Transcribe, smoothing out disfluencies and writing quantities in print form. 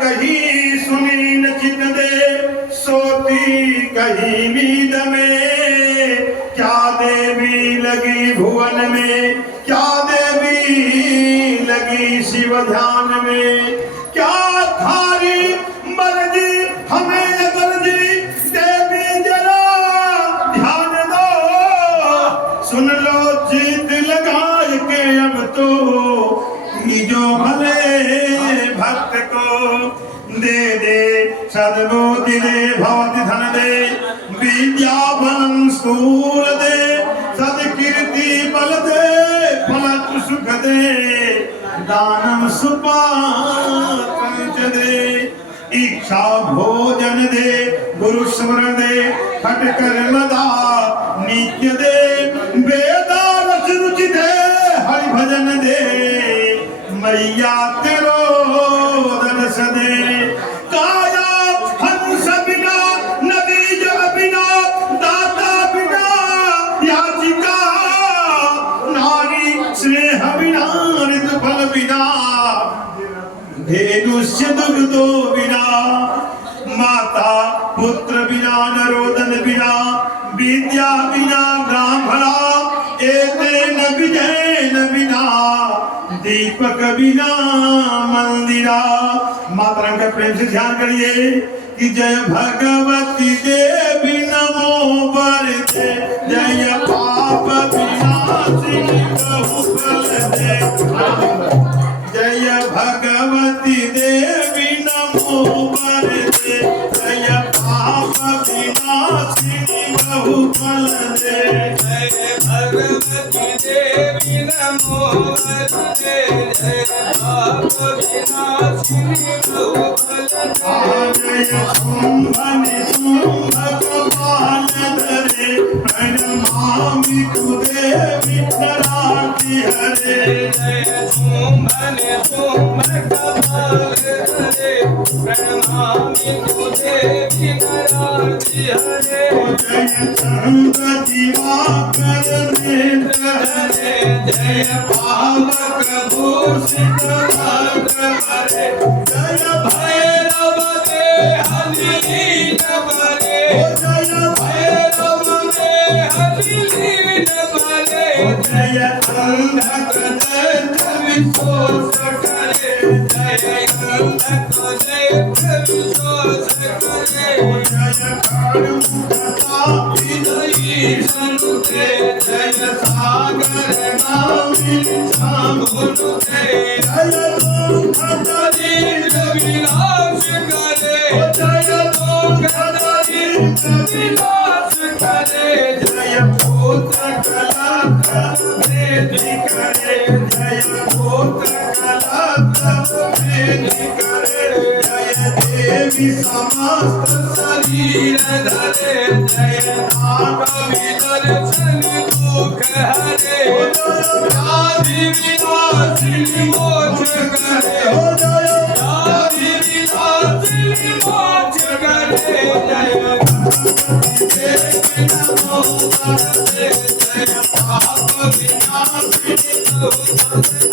कही सुनी न चित दे, सोती कही नींद में। क्या देवी लगी भुवन में, क्या देवी लगी शिव ध्यान में। क्या थारी मर्जी हमें अगरजी, देवी जरा ध्यान दो। सुन लो जीत लगा के अब तो, जो भले भक्त को दे दे सद्बुद्धि दे, भवति धन दे, विद्या बलम स्थूल दे, सत्कीर्ति बल दे, फलत सुख दे, दानम सुपात्र दे, इच्छा भोजन दे, गुरु स्मरण दे, खट कर लदा नित्य दे, वेदा रस रुचि दे, हरि भजन दे, मैया तेरो दर्श दे। काया हंस बिना, नदी जल बिना, दाता बिना याचिका, नारी स्नेह बिना, ऋतुफल बिना, धेनुष्य दुग्धो बिना, माता पुत्र बिना, नरोदन बिना, विद्या बिना ब्राह्मणा, एते न विजय न बिना, दीपक बिना मंदिरा। माता रानी का प्रेम से ध्यान करिए कि जय भगवती देवी नमो बरते, जय पाप विनाशिनी बहुफल दे। जय भगवती देवी नमो बरते, जय पाप विनाशिनी बहुफल दे। जय भगवती देवी नमो बरते, जय पाप विनाशिनी बहुफल दे। जय शुंभ निशुंभ कपाल धरे, प्रणमामि कुदेवी धराति हरे। जय शुंभ निशुंभ कपाल धरे, प्रणमामि कुदेवी धराति हरे। जय चंद्र दिवाकर नेत्र हरे, जय पावक भूषित वक्र हरे। जय भैरव देह लीन बरे, जय भैरव देह लीन बरे। जय अंधक दैत्य विशोष करे, जय अंधक दैत्य विशोष करे। जय कारुण्यता हृदयी सनुते, जय सागर नामी सामुनुते। जय दुख दरिद्र विनाश करे, जय दुख दरिद्र विनाश करे। जय पुत्र कलत्र वृद्धि करे, जय पुत्र कलत्र वृद्धि करे। जय देवी समस्त शरीर धरे, जय माधवी दर्शन दुख हरे। व्याधि विनाशिनी मोक्ष करे, व्याधि विनाशिनी मोक्ष करे। जय देवी नमो बरते, जय पाप विनाशिनी बहुफल दे।